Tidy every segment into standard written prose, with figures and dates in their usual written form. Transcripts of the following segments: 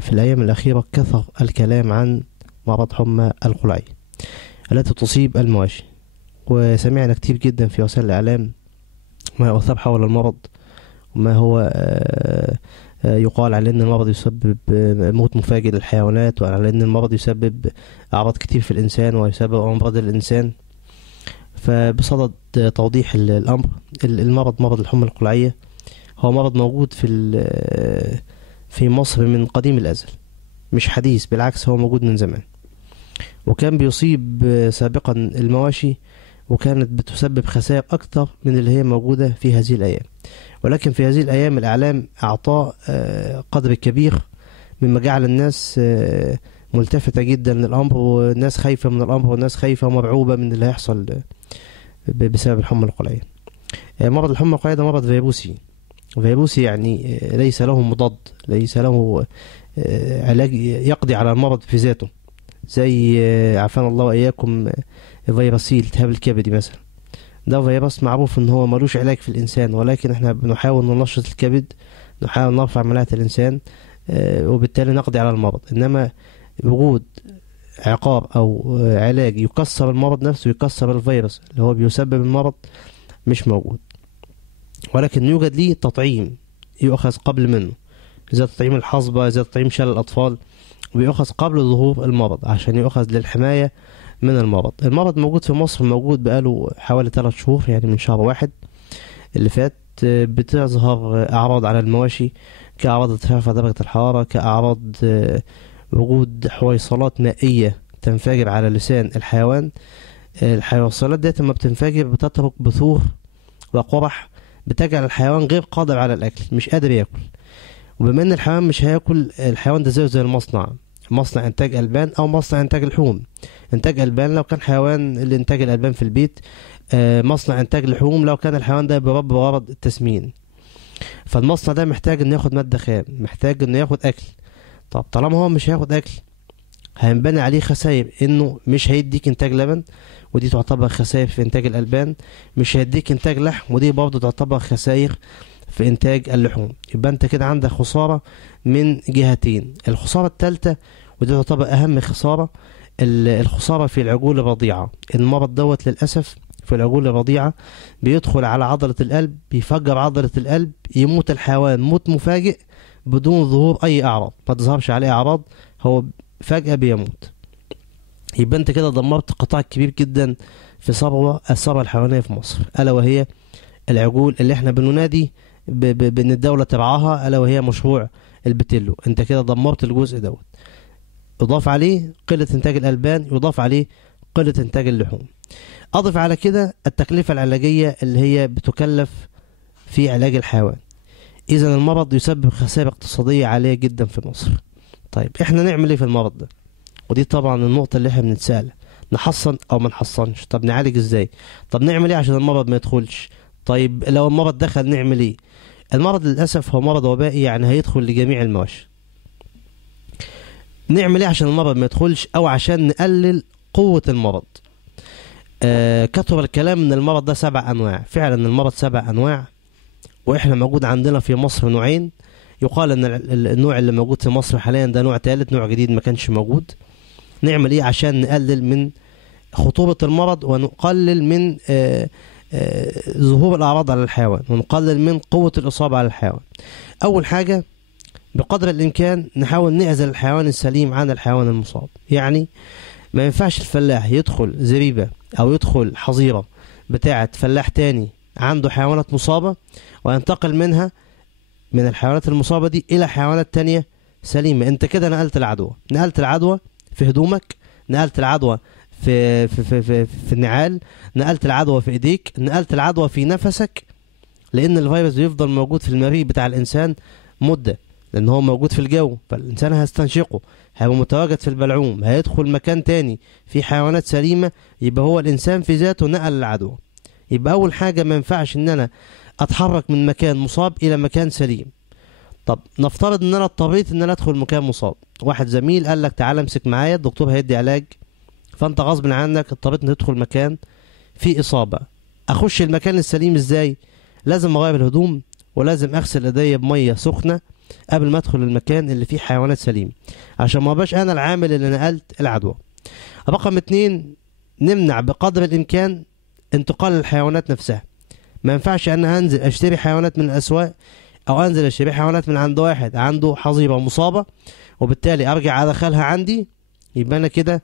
في الأيام الأخيرة كثر الكلام عن مرض حمى القلعية التي تصيب المواشي، وسمعنا كتير جدا في وسائل الإعلام ما يؤثر حول المرض، وما هو يقال على أن المرض يسبب موت مفاجئ للحيوانات، وعلى أن المرض يسبب أعراض كتير في الإنسان ويسبب أمراض الإنسان. فبصدد توضيح الأمر، مرض الحمى القلعية هو مرض موجود في مصر من قديم الأزل، مش حديث، بالعكس هو موجود من زمان، وكان بيصيب سابقا المواشي، وكانت بتسبب خسائر أكثر من اللي هي موجودة في هذه الأيام. ولكن في هذه الأيام الإعلام أعطاه قدر كبير مما جعل الناس ملتفتة جدا للأمر، والناس خايفة من الأمر، والناس خايفة ومرعوبة من اللي هيحصل بسبب الحمى القلعية. مرض الحمى القلعية ده مرض فيروسي، يعني ليس له مضاد، ليس له علاج يقضي على المرض في ذاته، زي عافانا الله وإياكم فيروس سي التهاب الكبدي مثلا. ده فيروس معروف ان هو ملوش علاج في الانسان، ولكن احنا بنحاول ننشط الكبد، نحاول نرفع مناعة الانسان، وبالتالي نقضي على المرض. انما وجود عقار او علاج يكسر المرض نفسه، يكسر الفيروس اللي هو بيسبب المرض، مش موجود. ولكن يوجد ليه تطعيم يؤخذ قبل منه، زي تطعيم الحصبة، زي تطعيم شلل الأطفال، ويؤخذ قبل ظهور المرض عشان يؤخذ للحماية من المرض. المرض موجود في مصر، موجود بقاله حوالي 3 شهور، يعني من شهر 1 اللي فات. بتظهر أعراض على المواشي كأعراض ارتفاع درجة الحرارة، كأعراض وجود حويصلات مائية تنفجر على لسان الحيوان. الحويصلات ديت لما بتنفجر بتترك بثور وقرح بتجعل الحيوان غير قادر على الأكل، مش قادر يأكل. وبما ان الحيوان مش هياكل، الحيوان ده زي المصنع، مصنع انتاج البان او مصنع انتاج لحوم. انتاج البان لو كان حيوان لانتاج الالبان في البيت، مصنع انتاج لحوم لو كان الحيوان ده بيربى بغرض التسمين. فالمصنع ده محتاج انه ياخد ماده خام، محتاج انه ياخد اكل. طب طالما هو مش هياخد اكل، هينبني عليه خسائر، انه مش هيديك انتاج لبن، ودي تعتبر خسائر في انتاج الالبان. مش هيديك انتاج لحم، ودي برضه تعتبر خسائر في انتاج اللحوم. يبقى انت كده عندك خسارة من جهتين. الخسارة الثالثة ودي تعتبر اهم خسارة، الخسارة في العجول الرضيعة. المرض دوت للأسف في العجول الرضيعة بيدخل على عضلة القلب، بيفجر عضلة القلب، يموت الحيوان موت مفاجئ بدون ظهور اي اعراض، ما تظهرش عليه اعراض، هو فجأة بيموت. يبقى انت كده دمرت قطاع كبير جدا في الثروة الحيوانية في مصر، ألا وهي العجول اللي احنا بننادي بان الدولة ترعاها، ألا وهي مشروع البتلو. انت كده دمرت الجزء دوت، يضاف عليه قلة انتاج الألبان، يضاف عليه قلة انتاج اللحوم. اضف على كده التكلفة العلاجية اللي هي بتكلف في علاج الحيوان. اذا المرض يسبب خسائر اقتصادية عالية جدا في مصر. طيب احنا نعمل ايه في المرض ده؟ ودي طبعا النقطة اللي احنا بنتسألها، نحصن او ما نحصنش؟ طب نعالج ازاي؟ طب نعمل ايه عشان المرض ما يدخلش؟ طيب لو المرض دخل نعمل ايه؟ المرض للأسف هو مرض وبائي، يعني هيدخل لجميع المواشي. نعمل ايه عشان المرض ما يدخلش، او عشان نقلل قوة المرض؟ كتب الكلام ان المرض ده 7 انواع. فعلا المرض 7 انواع، واحنا موجود عندنا في مصر نوعين. يقال ان النوع اللي موجود في مصر حاليا ده نوع ثالث، نوع جديد ما كانش موجود. نعمل ايه عشان نقلل من خطورة المرض، ونقلل من ظهور الأعراض على الحيوان، ونقلل من قوة الإصابة على الحيوان؟ أول حاجة بقدر الإمكان نحاول نعزل الحيوان السليم عن الحيوان المصاب. يعني ما ينفعش الفلاح يدخل زريبة أو يدخل حظيرة بتاعة فلاح تاني عنده حيوانات مصابة، وينتقل منها من الحيوانات المصابة دي إلى حيوانات تانية سليمة. أنت كده نقلت العدوى، نقلت العدوى في هدومك، نقلت العدوى في النعال، نقلت العدوى في ايديك، نقلت العدوى في نفسك، لان الفيروس بيفضل موجود في المريء بتاع الانسان مدة، لان هو موجود في الجو، فالانسان هيستنشقه، هيبقى متواجد في البلعوم، هيدخل مكان تاني في حيوانات سليمة، يبقى هو الانسان في ذاته نقل العدوى. يبقى اول حاجة ما ينفعش ان انا اتحرك من مكان مصاب الى مكان سليم. طب نفترض ان انا اضطريت ان انا ادخل مكان مصاب، واحد زميل قال لك تعالى امسك معايا، الدكتور هيدي علاج، فانت غصب عنك اضطريت ان تدخل مكان فيه اصابة. اخش المكان السليم ازاي؟ لازم اغير الهدوم، ولازم اغسل ايديا بمية سخنة، قبل ما ادخل المكان اللي فيه حيوانات سليمة، عشان ما ابقاش انا العامل اللي نقلت العدوى. رقم 2، نمنع بقدر الامكان انتقال الحيوانات نفسها. ما ينفعش انا انزل اشتري حيوانات من الاسواق، او انزل اشتري حيوانات من عند واحد عنده حظيرة مصابة وبالتالي ارجع ادخلها عندي، يبقى انا كده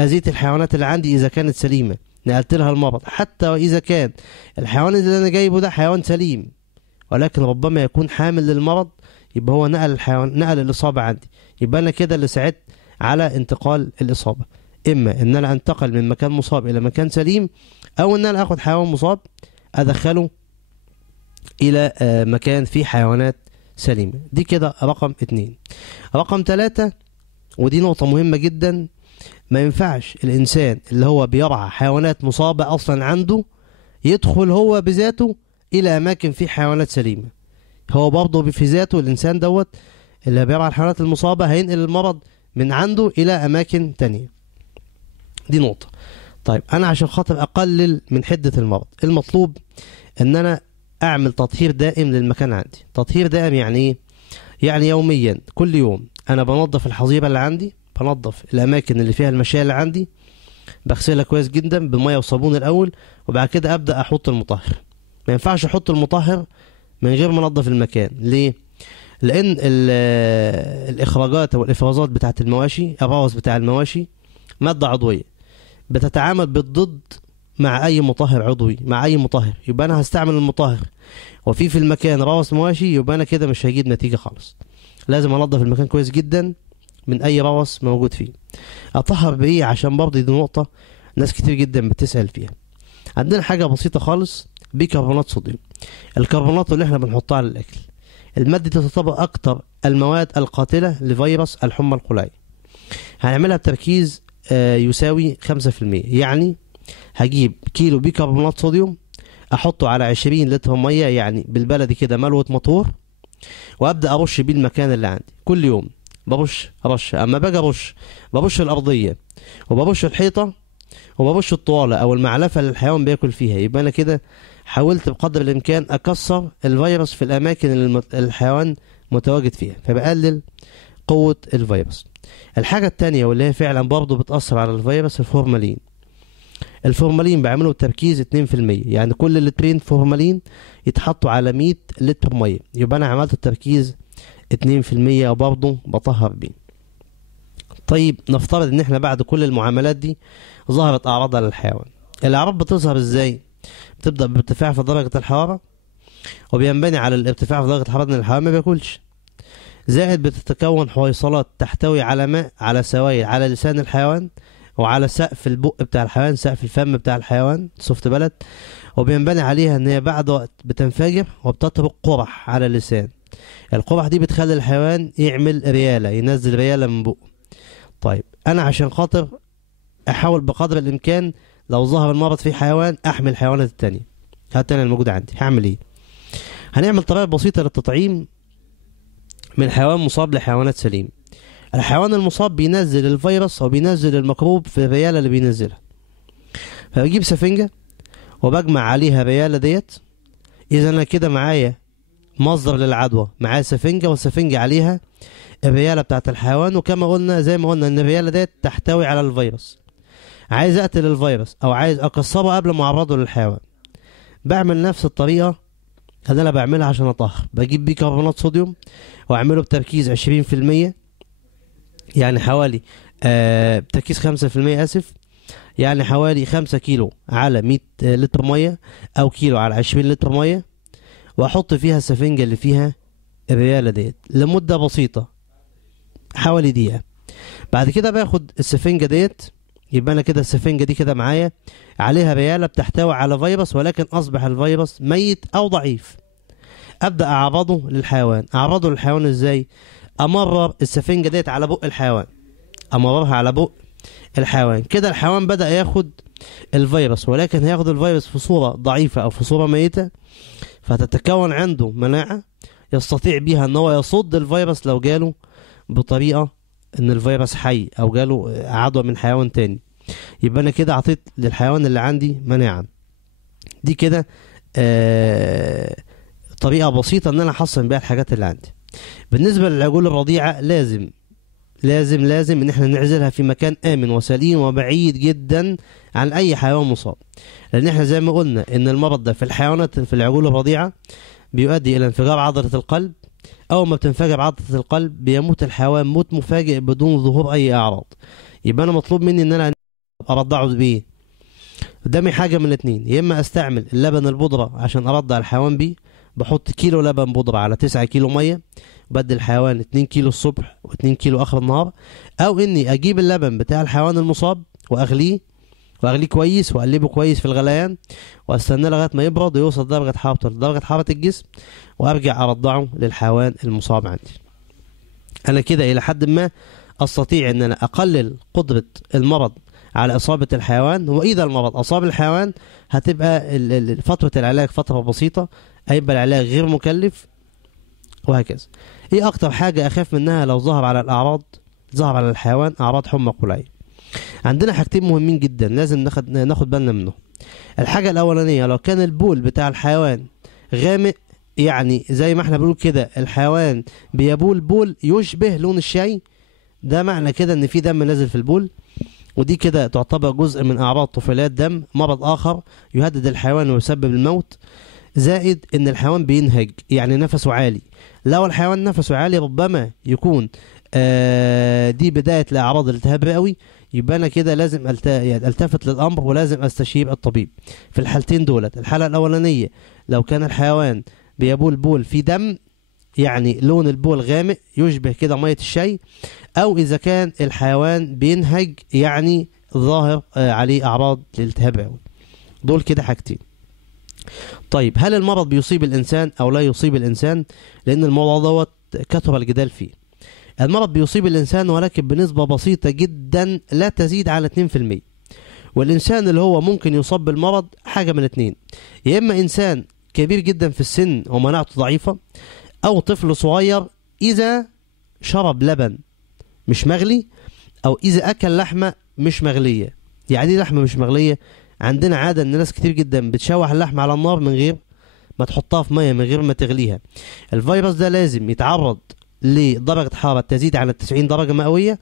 اذيت الحيوانات اللي عندي اذا كانت سليمة، نقلت لها المرض. حتى واذا كان الحيوان اللي انا جايبه ده حيوان سليم ولكن ربما يكون حامل للمرض، يبقى هو نقل الاصابة عندي، يبقى انا كده اللي ساعدت على انتقال الاصابة. اما ان انا انتقل من مكان مصاب الى مكان سليم، او ان انا اخد حيوان مصاب ادخله الى مكان فيه حيوانات سليمة. دي كده رقم 2. رقم 3، ودي نقطة مهمة جدا، ما ينفعش الانسان اللي هو بيرعى حيوانات مصابة اصلا عنده يدخل هو بذاته الى اماكن فيه حيوانات سليمة. هو برضه في ذاته الانسان دوت اللي بيرعى الحيوانات المصابة هينقل المرض من عنده الى اماكن تانية. دي نقطة. طيب انا عشان خاطر اقلل من حدة المرض، المطلوب ان انا اعمل تطهير دائم للمكان عندي. تطهير دائم يعني ايه؟ يعني يوميا، كل يوم انا بنظف الحظيرة اللي عندي، بنظف الاماكن اللي فيها المشاية اللي عندي، بغسلها كويس جدا بمية وصابون الاول، وبعد كده ابدا احط المطهر. ما ينفعش احط المطهر من غير ما انظف المكان. ليه؟ لان الاخراجات او الافرازات بتاعت المواشي، الروث بتاع المواشي مادة عضوية بتتعامل بالضد مع اي مطهر عضوي، مع اي مطهر. يبقى انا هستعمل المطهر وفي المكان روث مواشي، يبقى انا كده مش هيجيب نتيجة خالص. لازم انظف المكان كويس جدا من اي روث موجود فيه. اطهر بايه؟ عشان برضه دي نقطة ناس كتير جدا بتسأل فيها. عندنا حاجة بسيطة خالص، بيكربونات صوديوم. الكربونات اللي احنا بنحطها على الاكل، المادة دي تعتبر اكتر المواد القاتلة لفيروس الحمى القولعي. هنعملها بتركيز يساوي 5%. يعني هجيب كيلو بيكربونات صوديوم احطه على 20 لتر مية، يعني بالبلدي كده ملوة موتور، وابدا ارش بيه المكان اللي عندي. كل يوم برش رشه. اما باجي برش الارضيه وبرش الحيطه وبرش الطواله او المعلفه اللي الحيوان بياكل فيها. يبقى انا كده حاولت بقدر الامكان اكسر الفيروس في الاماكن اللي الحيوان متواجد فيها، فبقلل قوه الفيروس. الحاجه التانية واللي هي فعلا برضه بتاثر على الفيروس، الفورمالين. الفورمالين بعمله بتركيز 2%، يعني كل لترين فورمالين يتحطوا على 100 لتر ميه، يبقى انا عملت التركيز 2% وبرضه بطهر بيه. طيب نفترض ان احنا بعد كل المعاملات دي ظهرت اعراض على الحيوان. الاعراض بتظهر ازاي؟ بتبدا بارتفاع في درجه الحراره، وبينبني على الارتفاع في درجه الحراره ان الحيوان ما بياكلش، زائد بتتكون حويصلات تحتوي على ماء، على سوائل على لسان الحيوان وعلى سقف البق بتاع الحيوان، سقف الفم بتاع الحيوان، سوفت بلد، وبينبني عليها ان هي بعد وقت بتنفجر وبتطرق قرح على اللسان. القرح دي بتخلي الحيوان يعمل ريالة، ينزل ريالة من بقه. طيب انا عشان خاطر احاول بقدر الامكان لو ظهر المرض في حيوان احمي الحيوانات التانية الموجودة عندي، هعمل ايه؟ هنعمل طريقة بسيطة للتطعيم من حيوان مصاب لحيوانات سليم. الحيوان المصاب بينزل الفيروس او بينزل الميكروب في الريالة اللي بينزلها، فبجيب سفنجة وبجمع عليها الريالة ديت. اذا انا كده معايا مصدر للعدوى، معايا سفنجة والسفنجة عليها الريالة بتاعت الحيوان، وكما قلنا زي ما قلنا ان الريالة ديت تحتوي على الفيروس. عايز اقتل الفيروس او عايز اكسره قبل ما اعرضه للحيوان، بعمل نفس الطريقة اللي انا بعملها عشان اطهر. بجيب بيكربونات صوديوم واعمله بتركيز 20%، يعني حوالي بتركيز 5%، اسف، يعني حوالي 5 كيلو على 100 لتر مية او كيلو على 20 لتر مية، واحط فيها السفنجة اللي فيها الريالة ديت لمدة بسيطة حوالي دقيقة. بعد كده باخد السفنجة ديت، يبقى انا كده السفنجة دي كده معايا عليها ريالة بتحتوي على فيروس، ولكن اصبح الفيروس ميت او ضعيف. ابدأ اعرضه للحيوان. اعرضه للحيوان ازاي؟ امرر السفنجة ديت على بق الحيوان، امررها على بق الحيوان. كده الحيوان بدأ ياخد الفيروس، ولكن هياخد الفيروس في صورة ضعيفة او في صورة ميتة، فتتكون عنده مناعة يستطيع بيها ان هو يصد الفيروس لو جاله بطريقة ان الفيروس حي او جاله عدوى من حيوان تاني. يبقى انا كده اعطيت للحيوان اللي عندي مناعة. دي كده طريقة بسيطة ان انا احصن بيها الحاجات اللي عندي. بالنسبة للعجول الرضيعة لازم ان احنا نعزلها في مكان امن وسليم وبعيد جدا عن اي حيوان مصاب، لان احنا زي ما قلنا ان المرض ده في الحيوانات في العجول الرضيعة بيؤدي الى انفجار عضلة القلب. اول ما بتنفجر عضلة القلب بيموت الحيوان موت مفاجئ بدون ظهور اي اعراض. يبقى انا مطلوب مني ان انا ارضعه بايه؟ قدامي حاجة من الاتنين، يا اما استعمل اللبن البودرة عشان ارضع الحيوان بيه، بحط كيلو لبن بودرة على 9 كيلو مية، بدي الحيوان 2 كيلو الصبح و2 كيلو اخر النهار، او اني اجيب اللبن بتاع الحيوان المصاب واغليه كويس واقلبه كويس في الغليان، واستناه لغايه ما يبرد ويوصل درجه حراره الجسم، وارجع ارضعه للحيوان المصاب عندي. انا كده الى حد ما استطيع ان انا اقلل قدره المرض على اصابه الحيوان. واذا المرض اصاب الحيوان هتبقى فتره العلاج فتره بسيطه، هيبقى العلاج غير مكلف، وهكذا. ايه اكتر حاجه اخاف منها لو ظهر على الحيوان اعراض حمى قلعيه؟ عندنا حاجتين مهمين جدا لازم ناخد بالنا منهم. الحاجه الاولانيه، لو كان البول بتاع الحيوان غامق، يعني زي ما احنا بنقول كده الحيوان بيبول بول يشبه لون الشاي، ده معنى كده ان في دم نازل في البول، ودي كده تعتبر جزء من اعراض طفيليات دم، مرض اخر يهدد الحيوان ويسبب الموت. زائد ان الحيوان بينهج، يعني نفسه عالي. لو الحيوان نفسه عالي ربما يكون دي بداية لأعراض الالتهاب رئوي، يبقى أنا كده لازم التفت للأمر ولازم أستشير الطبيب. في الحالتين دولت، الحالة الأولانية لو كان الحيوان بيبول بول في دم، يعني لون البول غامق يشبه كده مية الشاي، أو إذا كان الحيوان بينهج يعني ظاهر عليه أعراض الالتهاب رئوي. دول كده حاجتين. طيب هل المرض بيصيب الإنسان أو لا يصيب الإنسان؟ لأن الموضوع دوت كثر الجدال فيه. المرض بيصيب الإنسان ولكن بنسبة بسيطة جدا لا تزيد على 2%. والإنسان اللي هو ممكن يصاب بالمرض حاجة من اتنين، يا إما إنسان كبير جدا في السن ومناعته ضعيفة، أو طفل صغير إذا شرب لبن مش مغلي، أو إذا أكل لحمة مش مغلية. يعني إيه لحمة مش مغلية؟ عندنا عادة إن ناس كتير جدا بتشوح اللحمة على النار من غير ما تحطها في مية، من غير ما تغليها. الفيروس ده لازم يتعرض لدرجة حرارة تزيد على 90 درجة مئوية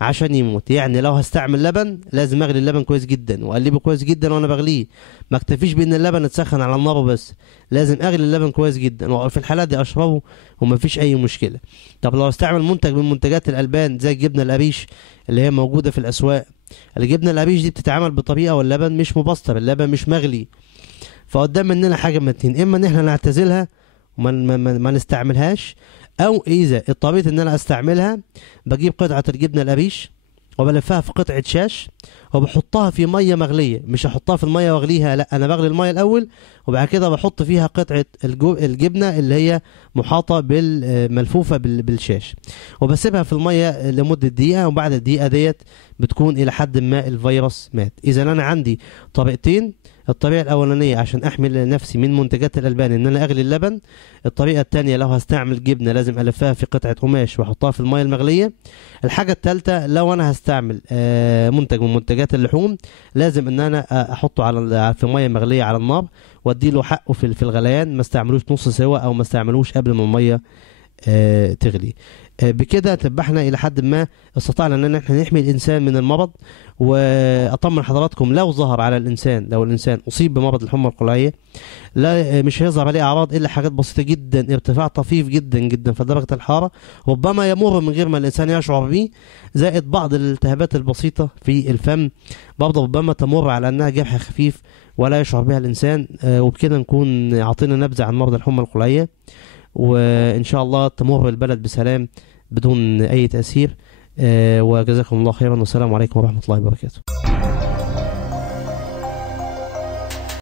عشان يموت. يعني لو هستعمل لبن لازم اغلي اللبن كويس جدا واقلبه كويس جدا وانا بغليه، ما اكتفيش بان اللبن اتسخن على النار بس، لازم اغلي اللبن كويس جدا، وفي الحالات دي اشربه ومفيش اي مشكلة. طب لو استعمل منتج من منتجات الالبان زي الجبنة القريش اللي هي موجودة في الاسواق، الجبنة القريش دي بتتعمل بطريقة واللبن مش مبستر، اللبن مش مغلي. فقدام مننا حاجة من اتنين، اما ان احنا نعتزلها وما نستعملهاش، او اذا اضطريت ان انا استعملها بجيب قطعة الجبنة القريش وبلفها في قطعة شاش وبحطها في مية مغلية. مش هحطها في المية واغليها، لا، انا بغلي المية الاول وبعد كده بحط فيها قطعة الجبنة اللي هي محاطة ملفوفة بالشاش، وبسيبها في المية لمدة دقيقة، وبعد الدقيقة ديت بتكون الى حد ما الفيروس مات. اذا انا عندي طريقتين، الطريقة الأولانية عشان أحمي نفسي من منتجات الألبان إن أنا أغلي اللبن، الطريقة التانية لو هستعمل جبنة لازم ألفها في قطعة قماش وأحطها في المية المغلية. الحاجة التالتة لو أنا هستعمل منتج من منتجات اللحوم لازم إن أنا أحطه في مية مغلية على النار وأديله حقه في الغليان، ما استعملوش نص سوا أو ما استعملوش قبل ما المية تغلي. بكده تبقى احنا الى حد ما استطعنا ان احنا نحمي الانسان من المرض. واطمن حضراتكم لو ظهر على الانسان، لو الانسان اصيب بمرض الحمى القلعيه، لا مش هيظهر عليه اعراض الا حاجات بسيطه جدا، ارتفاع طفيف جدا جدا في درجه الحراره ربما يمر من غير ما الانسان يشعر به، زائد بعض الالتهابات البسيطه في الفم برضه ربما تمر على انها جرح خفيف ولا يشعر بها الانسان. وبكده نكون عطينا نبذه عن مرض الحمى القلعيه، وإن شاء الله تمر البلد بسلام بدون أي تأثير. وجزاكم الله خيرا، والسلام عليكم ورحمة الله وبركاته.